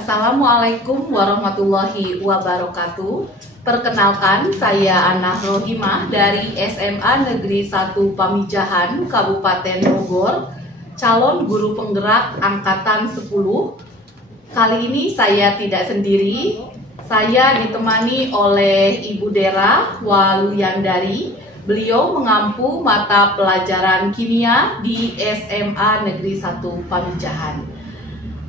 Assalamualaikum warahmatullahi wabarakatuh. Perkenalkan, saya Anah Rohimah dari SMA Negeri 1 Pamijahan, Kabupaten Bogor, calon guru penggerak angkatan 10. Kali ini saya tidak sendiri, saya ditemani oleh Ibu Dera Waluyandari. Beliau mengampu mata pelajaran kimia di SMA Negeri 1 Pamijahan.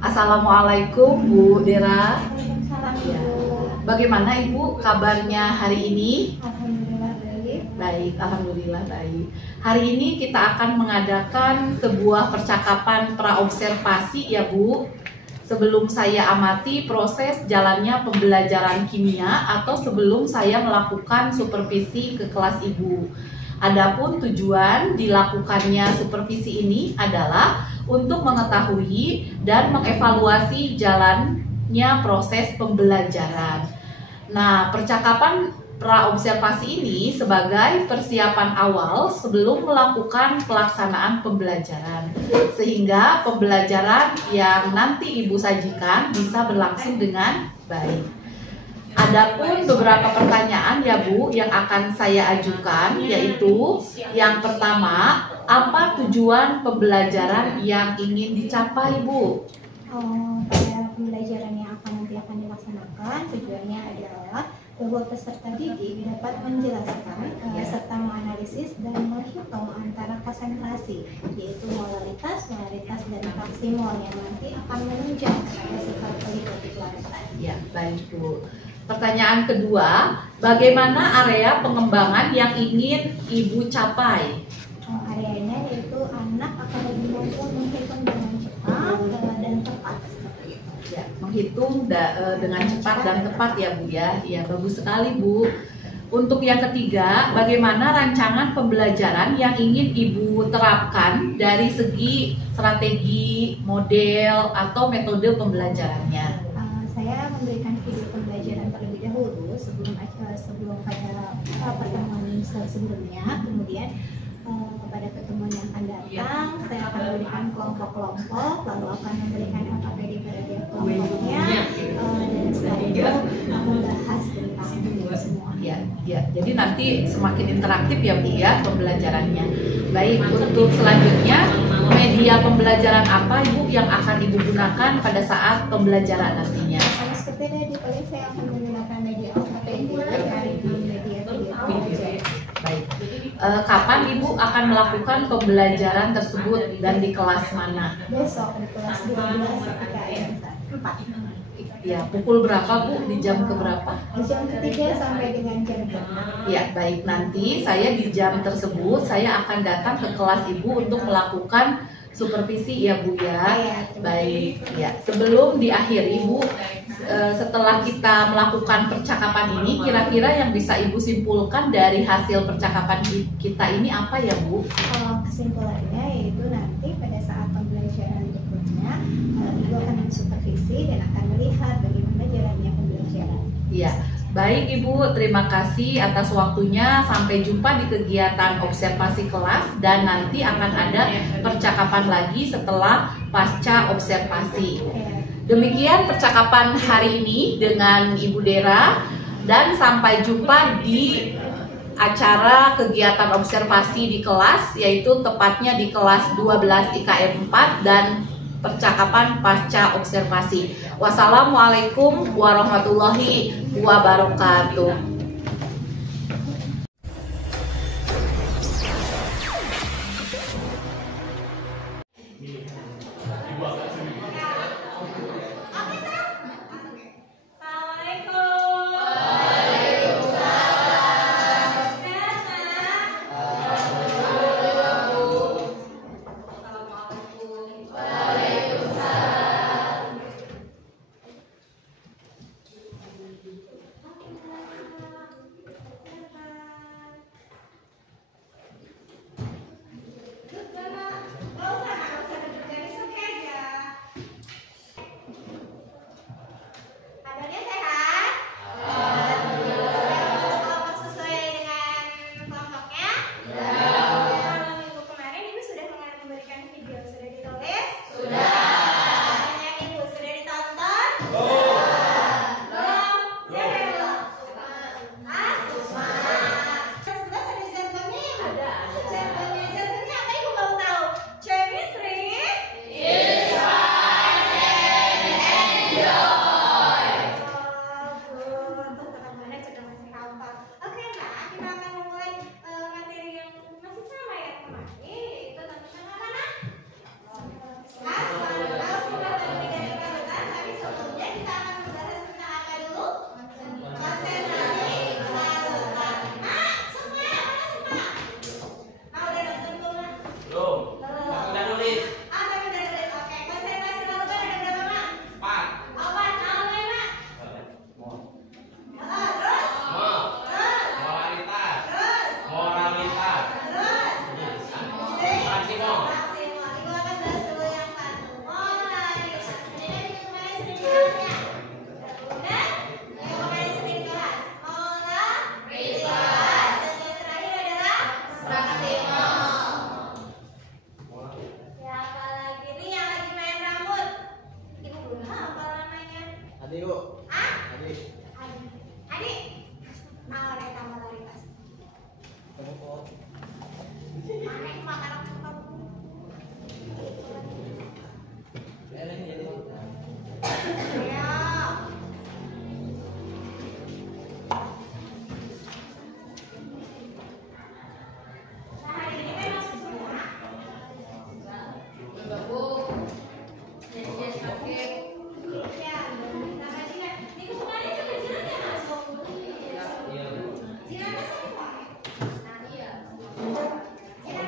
Assalamualaikum Bu Dera. Ya. Bagaimana Ibu kabarnya hari ini? Alhamdulillah baik. Baik, alhamdulillah baik. Hari ini kita akan mengadakan sebuah percakapan praobservasi ya Bu. Sebelum saya amati proses jalannya pembelajaran kimia atau sebelum saya melakukan supervisi ke kelas Ibu. Adapun tujuan dilakukannya supervisi ini adalah untuk mengetahui dan mengevaluasi jalannya proses pembelajaran. Nah, percakapan praobservasi ini sebagai persiapan awal sebelum melakukan pelaksanaan pembelajaran, sehingga pembelajaran yang nanti Ibu sajikan bisa berlangsung dengan baik. Adapun beberapa pertanyaan ya Bu yang akan saya ajukan, yaitu yang pertama, apa tujuan pembelajaran yang ingin dicapai Bu? Pada pembelajaran yang akan dilaksanakan, tujuannya adalah bahwa peserta didik dapat menjelaskan serta menganalisis dan menghitung antara konsentrasi, yaitu molaritas, dan maksimol yang nanti akan menunjang pada sifat kualitatif larutan. Ya, baik Bu. Pertanyaan kedua, bagaimana area pengembangan yang ingin Ibu capai? Areanya yaitu anak akan lebih mampu menghitung dengan cepat dan tepat. Ya, menghitung dengan cepat dan tepat ya Bu ya. Ya, bagus sekali Bu. Untuk yang ketiga, bagaimana rancangan pembelajaran yang ingin Ibu terapkan dari segi strategi, model, atau metode pembelajarannya? Saya memberikan video pembelajaran terlebih dahulu sebelum pada pertemuan sebelumnya. Kemudian pada pertemuan yang akan datang, saya akan memberikan kelompok-kelompok, lalu akan memberikan APD pada tiap kelompoknya, dan setelah itu membahas tentang itu semua. Ya, jadi nanti semakin interaktif ya Bu ya pembelajarannya. Baik, untuk selanjutnya media pembelajaran apa Ibu yang akan Ibu gunakan pada saat pembelajaran nantinya? Seperti tadi, paling saya akan menggunakan media APD dan media video. Baik. Kapan Ibu akan melakukan pembelajaran tersebut dan di kelas mana? Besok di kelas 12 IKM 4. Ya, pukul berapa Bu? Di jam keberapa? Di jam ketiga sampai dengan jam 6. Ya, baik. Nanti saya di jam tersebut saya akan datang ke kelas Ibu untuk melakukan supervisi ya Bu ya. Baik. Ya, sebelum diakhiri Bu, setelah kita melakukan percakapan ini, kira-kira yang bisa Ibu simpulkan dari hasil percakapan kita ini apa ya Bu? Kesimpulannya yaitu nanti pada saat pembelajaran berikutnya, Ibu akan mensupervisi dan akan melihat bagaimana jalannya pembelajaran. Ya, baik Ibu, terima kasih atas waktunya. Sampai jumpa di kegiatan observasi kelas dan nanti akan ada percakapan lagi setelah pasca observasi. Demikian percakapan hari ini dengan Ibu Dera dan sampai jumpa di acara kegiatan observasi di kelas, yaitu tepatnya di kelas 12 IKM 4 dan percakapan pasca observasi. Wassalamualaikum warahmatullahi wabarakatuh. Sudah. Pertanyaan Ibu sudah ditonton? Aneh makanan kamu. Ya. Nah, hari ini kan masuk semua. Bu, jadi sakit. Ya, nah kajian. Ini semuanya juga jiran ya masuk. Iya. Jirannya semua. Nah, iya. Jiran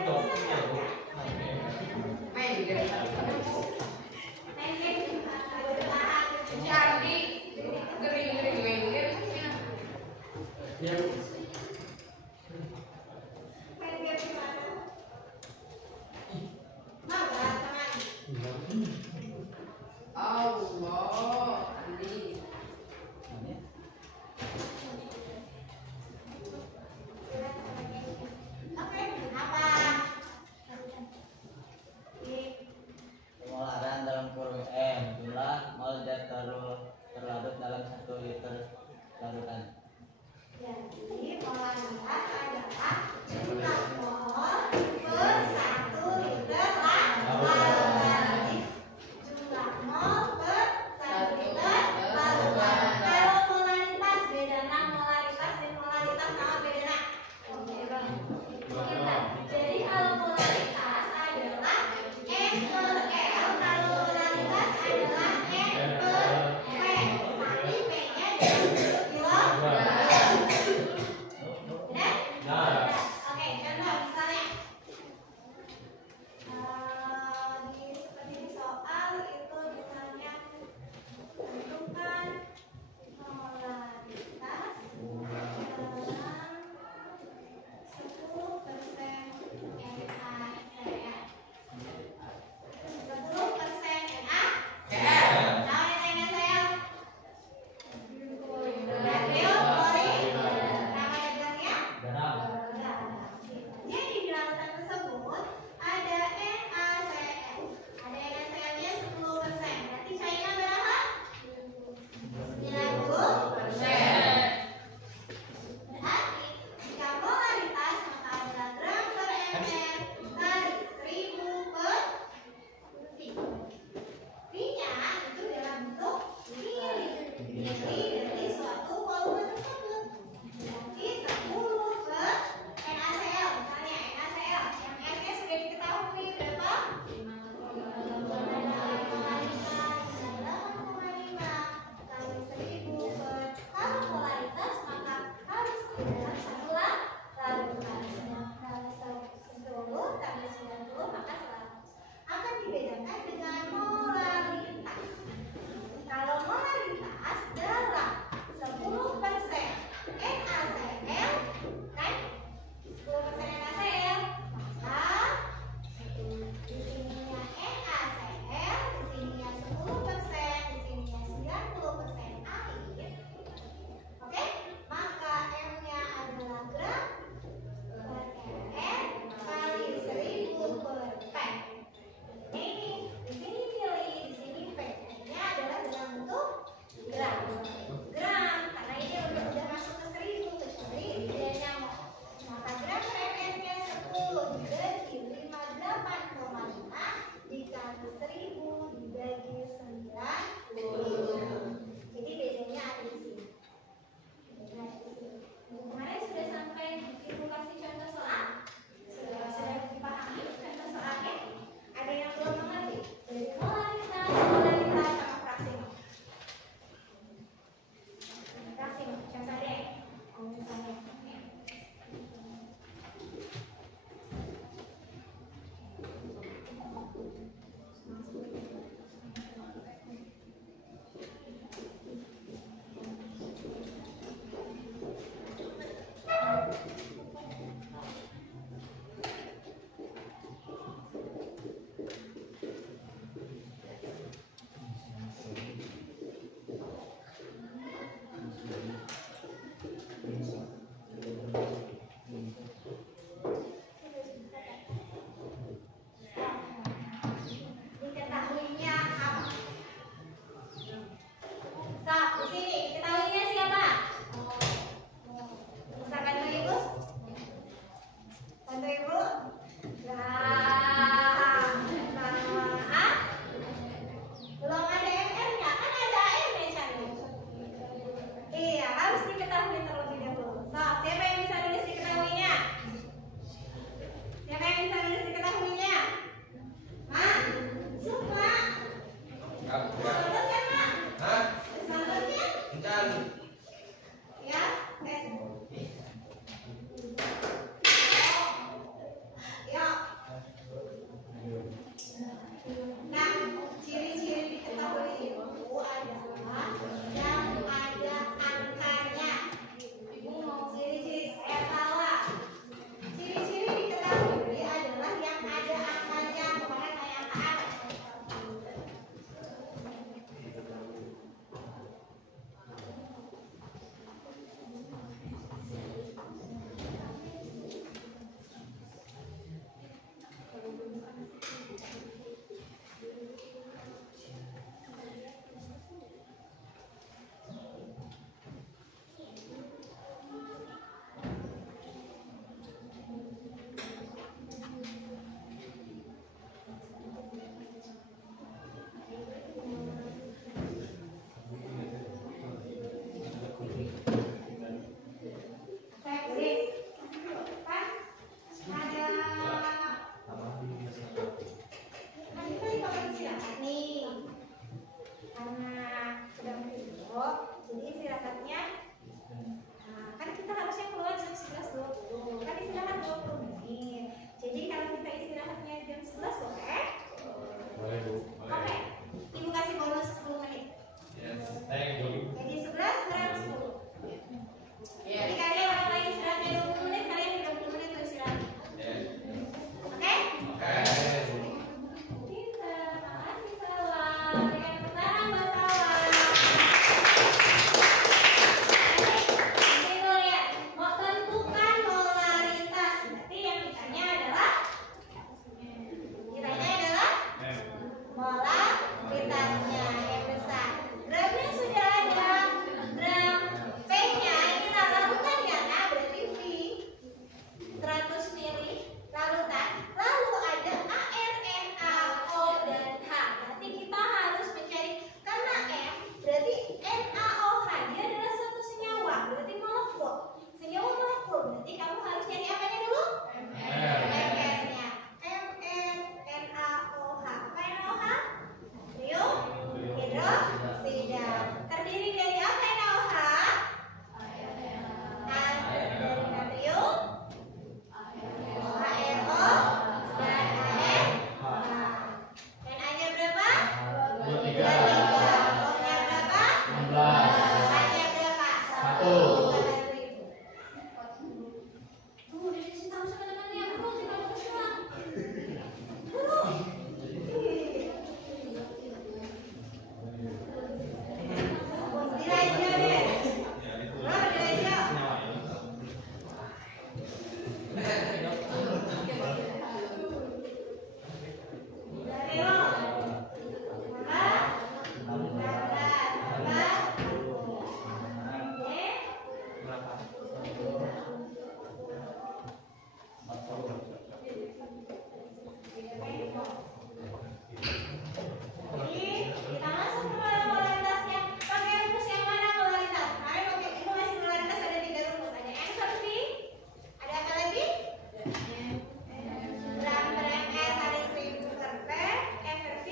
Gram per ml kali 1000 per P, FRP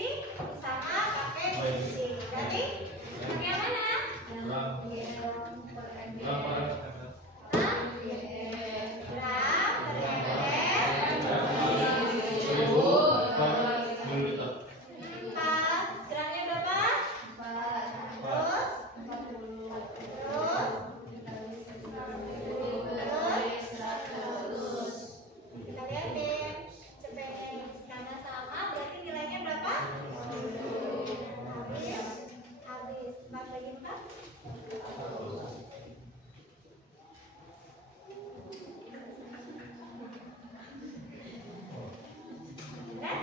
sama pakai pusing. Berarti yang mana? Gram per ml. Gramnya berapa? 100. Kita lihat deh, cepet karena sama berarti nilainya berapa? Habis 4 bagi 4. Dan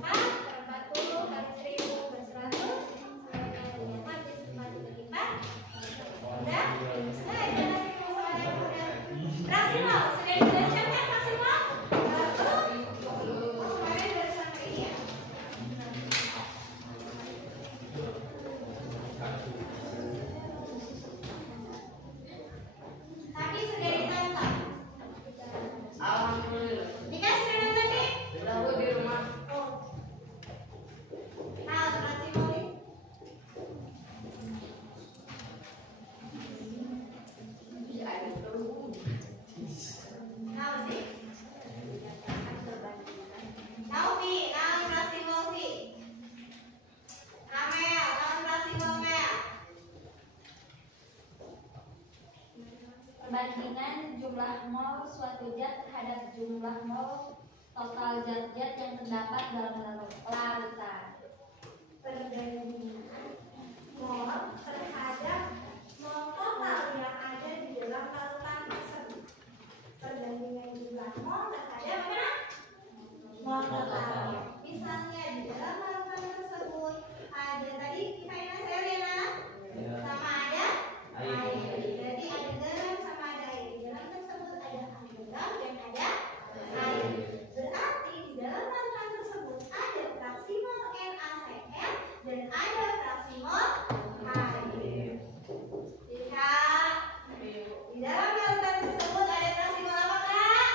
4 per 40 kali 1000 per 100 habis 4 bagi 4. Udah? Sudah ya maksimal. Maksimal, sudah dijelaskan kan maksimal? Kemarin dari sama ini ya. Tapi sudah ditonton. Alhamdulillah. Dika sudah nonton nih? Sudah di rumah. Oh. Nah, maksimal nih. Nah, sih. Tahu Pi, naon maksimal Pi? Amel, naon maksimal Mel? Perbandingan jumlah mol suatu zat terhadap jumlah mol total zat-zat yang terdapat dalam larutan. Perbandingan mol terhadap mol total yang ada di dalam larutan tersebut. Perbandingan jumlah mol terhadap mana? Mol total. Misalnya di dalam larutan tersebut ada tadi Kaina Selena sama ada air. Jadi ada garam sama ada air. Di dalam tersebut ada garam dan ada air. Berarti di dalam larutan tersebut ada fraksi mol NaCl dan ada fraksi mol air. Jika di dalam larutan tersebut ada fraksi mol apa Kak?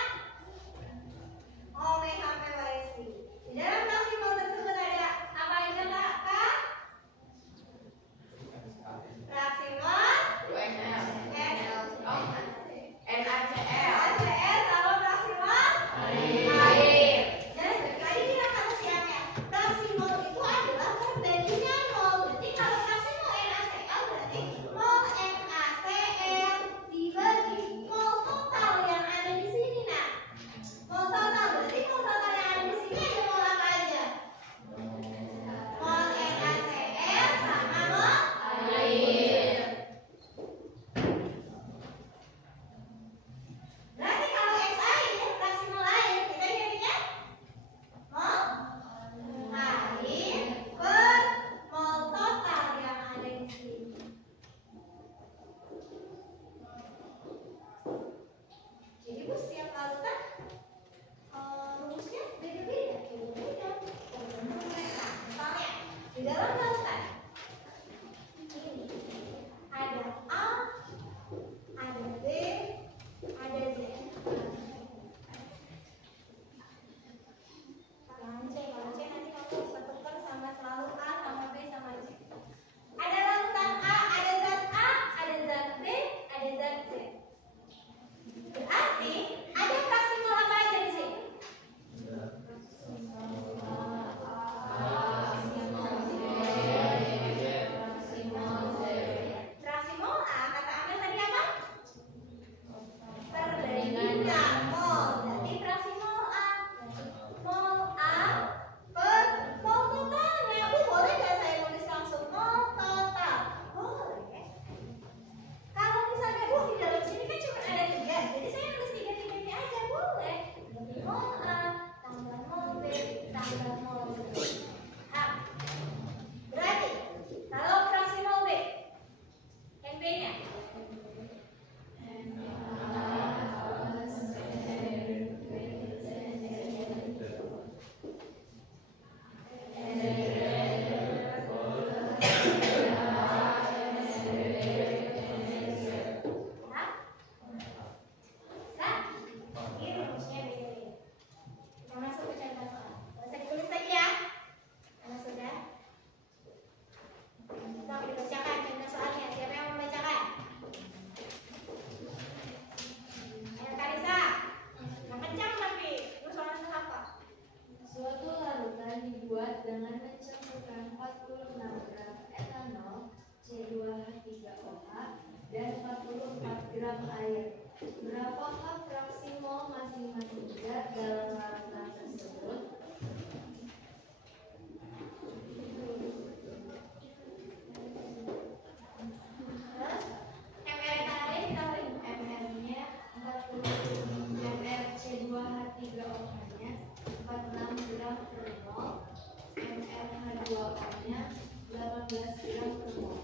15 gram per mol.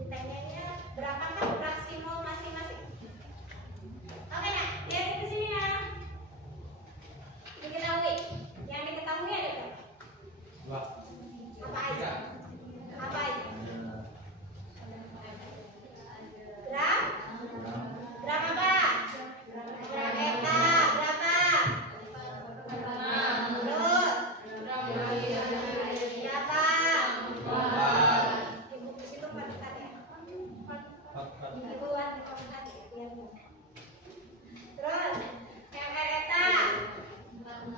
Ditanyanya berapakah fraksi mol masing-masing? Oke nak, lihat ke sini ya. Diketahui. Yang diketahui ada berapa? Apa aja? Apa aja? Gram? Gram apa? Gram eta, berapa? Terus? Berapa? Ibu di situ empat ya? Ibu buat empat ya? Biar mudah. Terus? Ember eta? 46.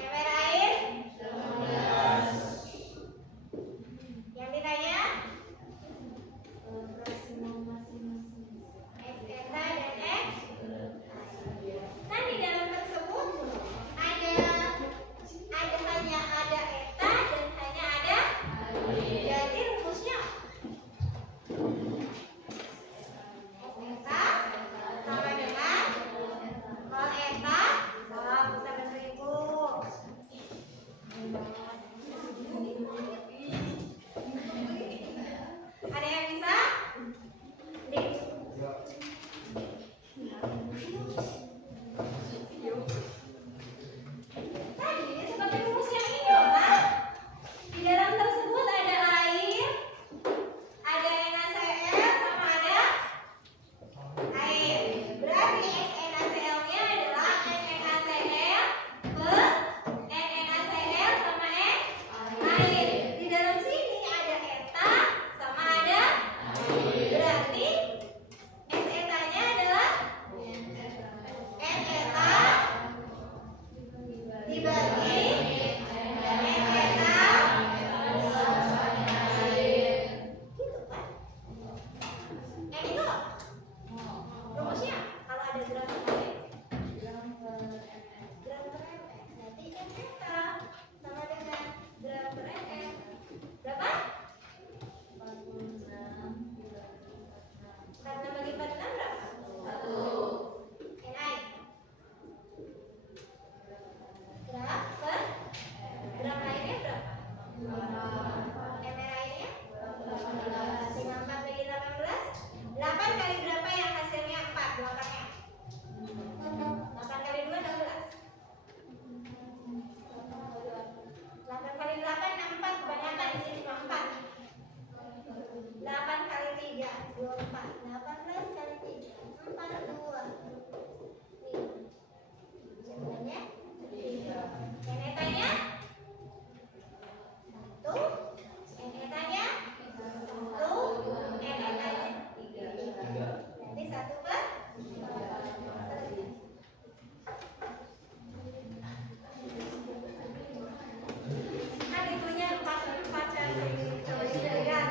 Ember air? 12. Yang ditanya? X eta dan X. Nah di dalam tersebut ada hanya ada eta dan hanya ada. Jadi rumusnya eta sama dengan mol eta. Oh, bisa bantu ibu. Ada yang bisa? Dik. Tadi seperti rumus yang ini loh, Pak. Di dalam tersebut ada air, ada NaCl sama ada air. Berarti NaCl-nya adalah NaCl per NaCl sama air. Di dalam sini ada eta sama ada air. Berarti S eta-nya adalah N eta dibagi N eta. Gitu kan? Itu rumusnya kalau ada gram per air. Gram per ml. Berarti N eta sama dengan gram per ml. Berapa? 46. Karena bagi 46 berapa? 1. NI. Gram airnya berapa? MR airnya? 18. 54 bagi 18. 8 kali berapa yang hasilnya 4? 8-nya? 8 kali 2, 16. 8 kali 8, 64. Kebanyakan di sini cuma 4. 8 kali 3, 24. 18 kali 3, 42. Jawabannya 3. Netanya 1. Netanya 1. Netanya 3. Berarti 1 per 3. Kan itunya 4 cm. Coba dilihat.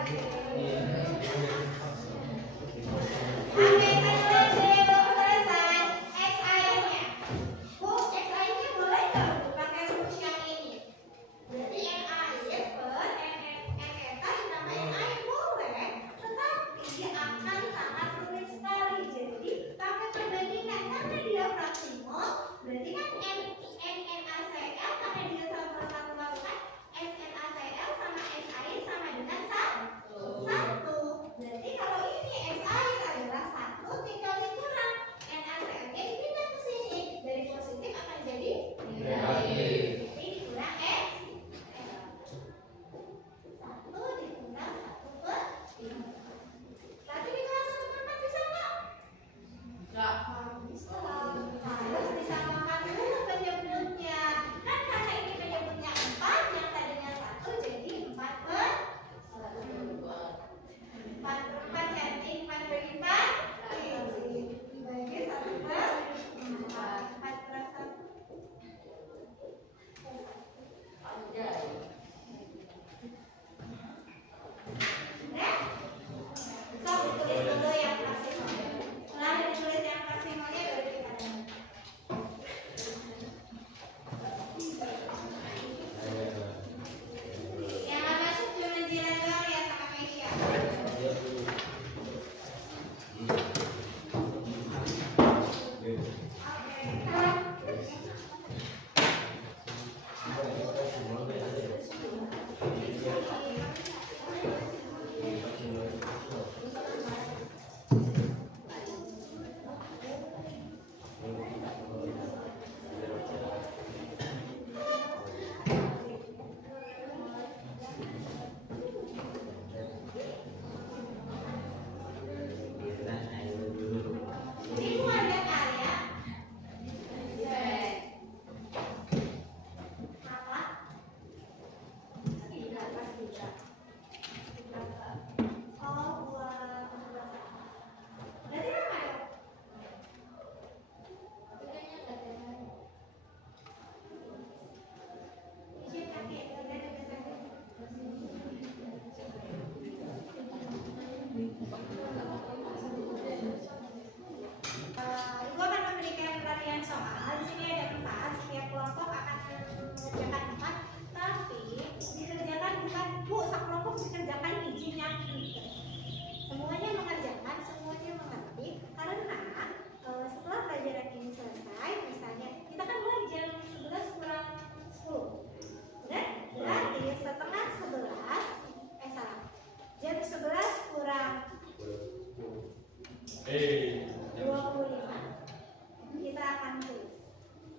kita akan tulis.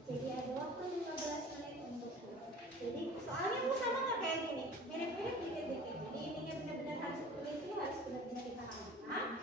Jadi ada waktu 15 menit untuk tulis. Jadi soalnya Bu sama nggak kayak gini, mirip-mirip dikit-dikit. Jadi ini benar-benar harus tulis, ini harus benar-benar kita hafalkan.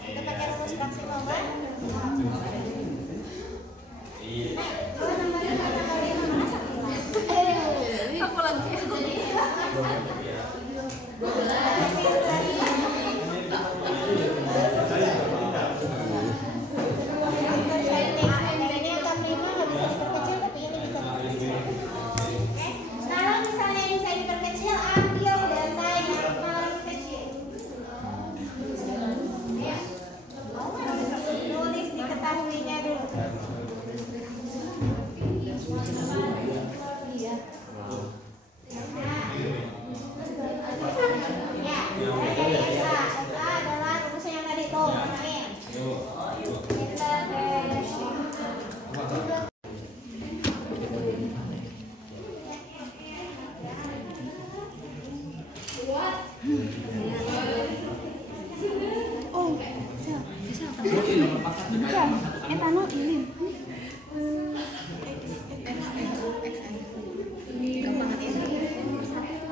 Kita pakai rumus maksimal kan? Aku lagi. Sekarang misalnya yang bisa diperkecil, ambil data yang paling kecil. Ya. Nulis diketahuinya dulu. Ya, dari Esa. Esa adalah rumusnya yang tadi tuh, kenalin. Etano ini.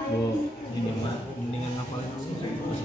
Oh, ini mah mendingan ngapalin terus.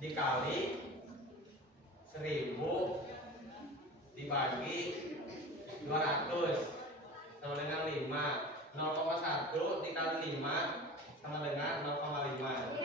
dikali 1000 dibagi 200 sama dengan 5. 0,1 dikali 5 sama dengan 0,5.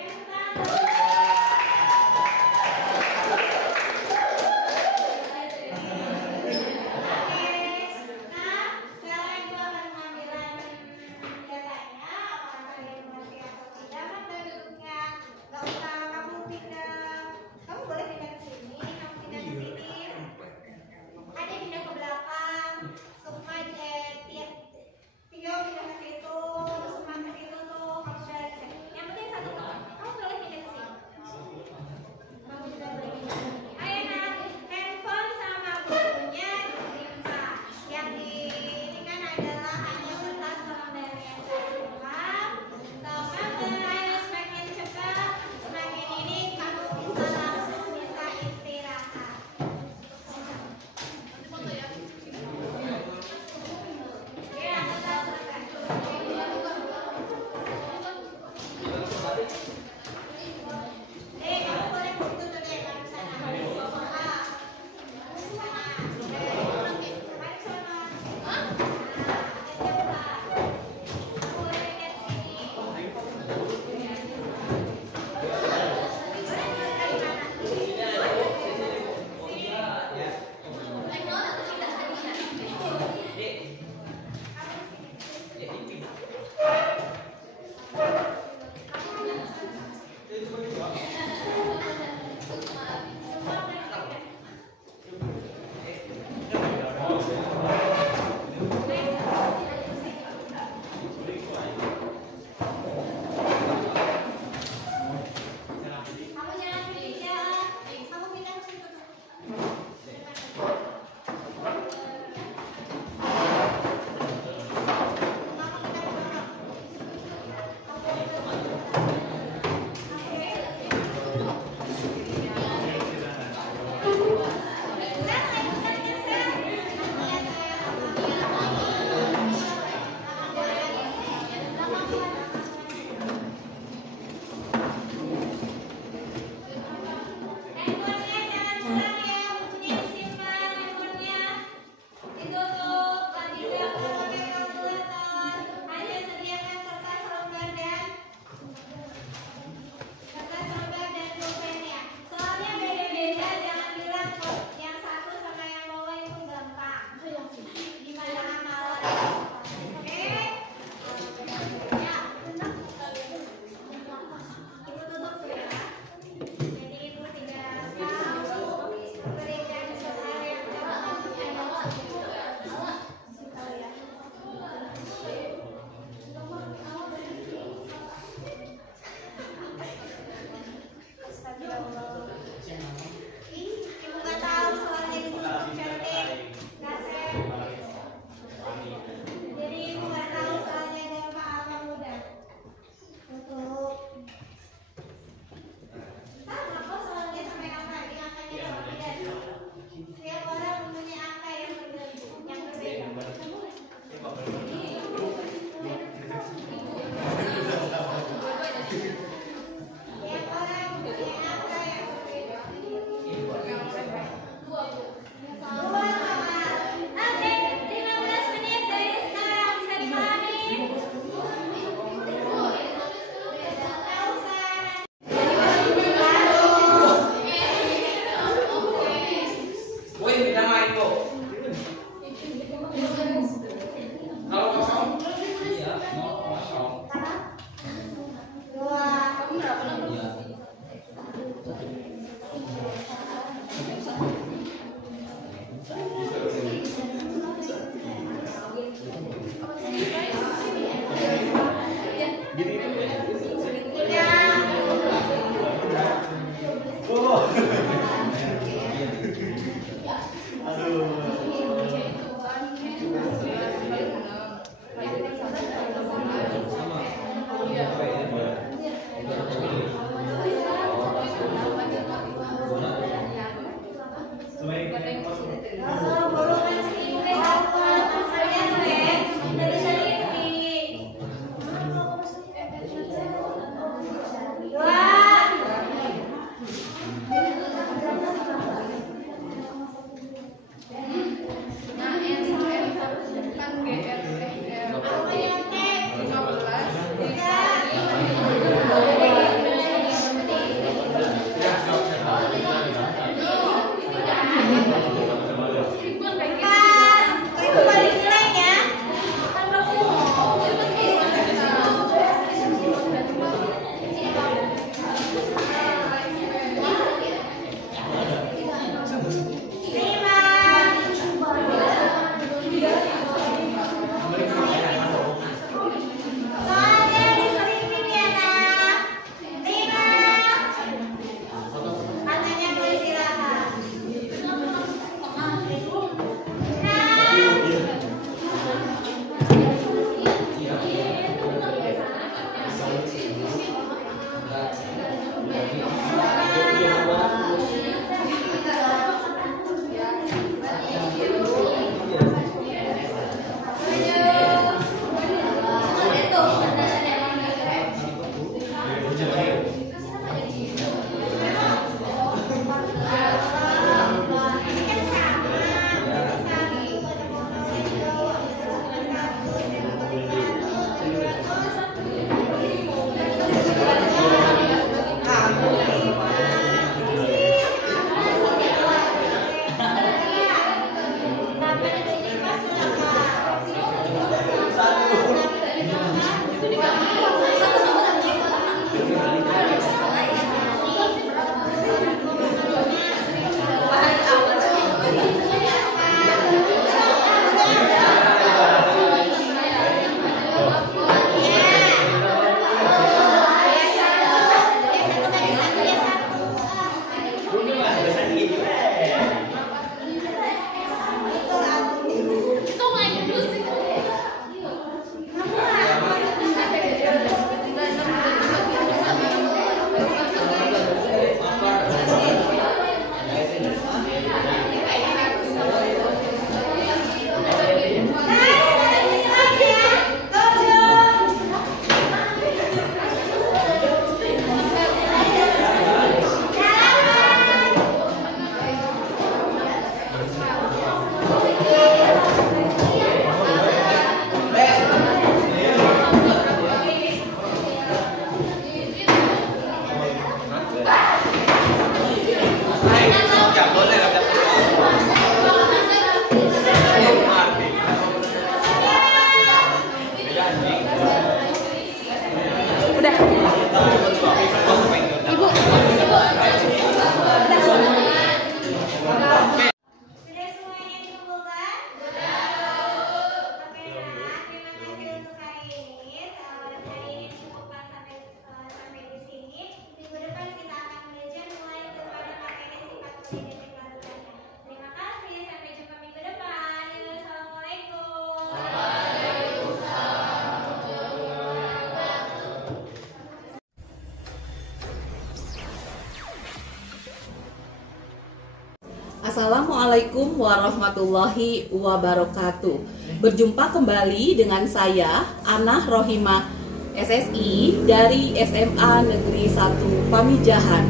Assalamualaikum warahmatullahi wabarakatuh. Berjumpa kembali dengan saya Anah Rohimah SSI dari SMA Negeri 1 Pamijahan.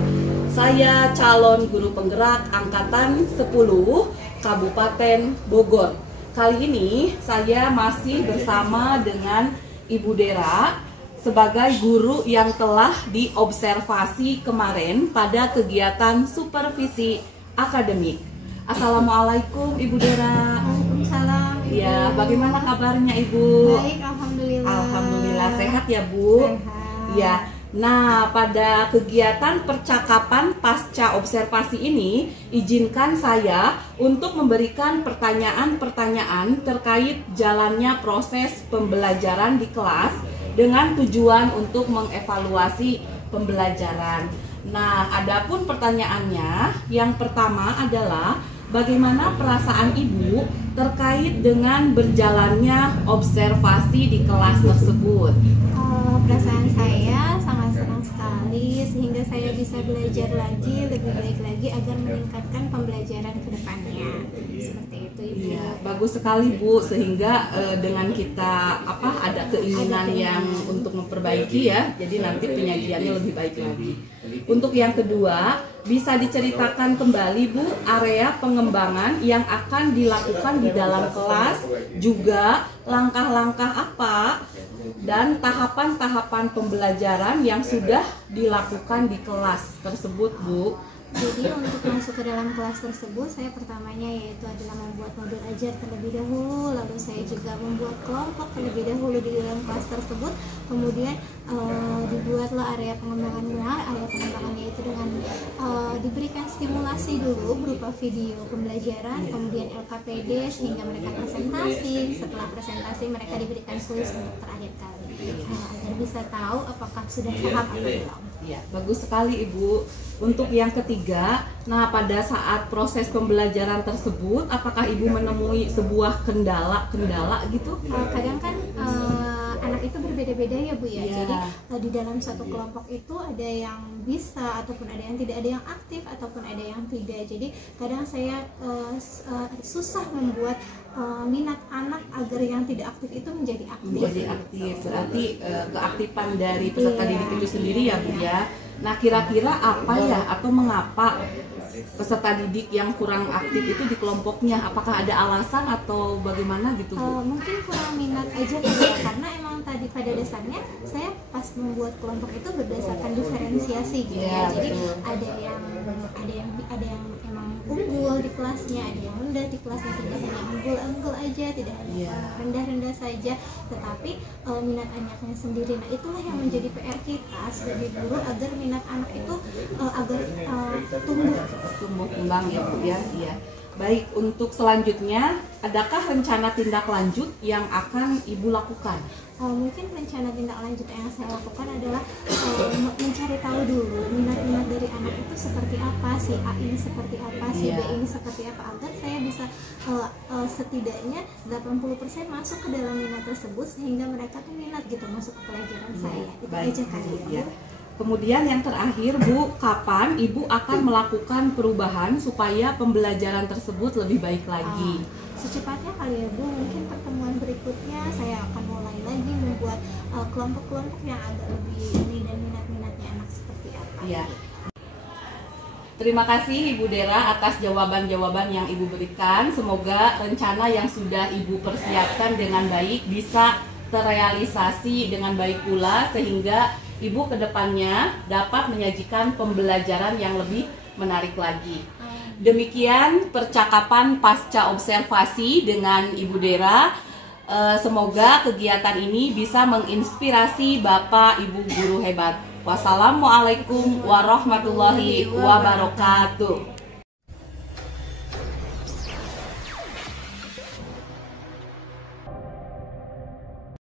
Saya calon guru penggerak angkatan 10 Kabupaten Bogor. Kali ini saya masih bersama dengan Ibu Dera sebagai guru yang telah diobservasi kemarin pada kegiatan supervisi akademik. Assalamualaikum Ibu Dera. Waalaikumsalam. Ya, bagaimana kabarnya Ibu? Baik, alhamdulillah. Alhamdulillah sehat ya Bu. Sehat. Ya. Nah, pada kegiatan percakapan pasca observasi ini, izinkan saya untuk memberikan pertanyaan-pertanyaan terkait jalannya proses pembelajaran di kelas dengan tujuan untuk mengevaluasi pembelajaran. Nah, adapun pertanyaannya, yang pertama adalah bagaimana perasaan Ibu terkait dengan berjalannya observasi di kelas tersebut? Perasaan saya sangat senang sekali sehingga saya bisa belajar lagi, lebih baik lagi agar meningkatkan pembelajaran ke depannya. Seperti itu Ibu. Iya, bagus sekali Bu, sehingga dengan kita ada keinginan yang untuk memperbaiki ya, jadi nanti penyajiannya lebih baik lagi. Untuk yang kedua, bisa diceritakan kembali Bu area pengembangan yang akan dilakukan di dalam kelas, juga langkah-langkah apa dan tahapan-tahapan pembelajaran yang sudah dilakukan di kelas tersebut Bu. Jadi untuk masuk ke dalam kelas tersebut, saya pertamanya yaitu adalah membuat modul ajar terlebih dahulu, lalu saya juga membuat kelompok terlebih dahulu di dalam kelas tersebut, kemudian dibuatlah area pengembangannya. Area pengembangannya itu dengan diberikan stimulasi dulu berupa video pembelajaran, kemudian LKPD sehingga mereka presentasi. Setelah presentasi mereka diberikan kuis untuk terakhir kali, agar bisa tahu apakah sudah paham atau belum. Ya, bagus sekali Ibu. Untuk yang ketiga, nah pada saat proses pembelajaran tersebut, apakah Ibu menemui sebuah kendala gitu? Kadang kan anak itu berbeda-beda ya Bu ya. Yeah. Jadi di dalam satu kelompok itu ada yang bisa ataupun ada yang tidak, ada yang aktif ataupun ada yang tidak. Jadi kadang saya susah membuat minat anak agar yang tidak aktif itu menjadi aktif. Menjadi aktif, berarti keaktifan dari peserta Iya. didik itu sendiri ya Bu ya. Nah, kira-kira apa ya atau mengapa peserta didik yang kurang aktif itu di kelompoknya? Apakah ada alasan atau bagaimana gitu Bu? Mungkin kurang minat aja kali ya, karena emang tadi pada dasarnya saya pas membuat kelompok itu berdasarkan diferensiasi gitu ya. Iya, Jadi betul. ada yang emang unggul di kelasnya, ada yang rendah di kelasnya, tidak hanya unggul aja, tidak hanya Iya. rendah saja, tetapi minat anaknya sendiri. Nah, itulah yang menjadi PR kita sebagai guru agar minat anak itu agar Tumbuh kembang ya Bu ya. Iya. Baik, untuk selanjutnya, adakah rencana tindak lanjut yang akan Ibu lakukan? Mungkin rencana tindak lanjut yang saya lakukan adalah mencari tahu dulu minat-minat dari anak itu seperti apa, si A ini seperti apa, si B ini seperti apa, agar saya bisa setidaknya 80% masuk ke dalam minat tersebut sehingga mereka tuh minat gitu masuk ke pelajaran saya. Itu Baik, aja kali ya. ya. Kemudian yang terakhir Bu, kapan Ibu akan melakukan perubahan supaya pembelajaran tersebut lebih baik lagi? Secepatnya kali ya Bu, mungkin pertemuan berikutnya saya akan mulai lagi membuat kelompok-kelompok yang agak lebih ini dan minat-minatnya anak seperti apa. Iya. Terima kasih Ibu Dera atas jawaban-jawaban yang Ibu berikan. Semoga rencana yang sudah Ibu persiapkan dengan baik bisa terrealisasi dengan baik pula, sehingga Ibu kedepannya dapat menyajikan pembelajaran yang lebih menarik lagi. Demikian percakapan pasca observasi dengan Ibu Dera. Semoga kegiatan ini bisa menginspirasi Bapak Ibu guru hebat. Wassalamualaikum warahmatullahi wabarakatuh.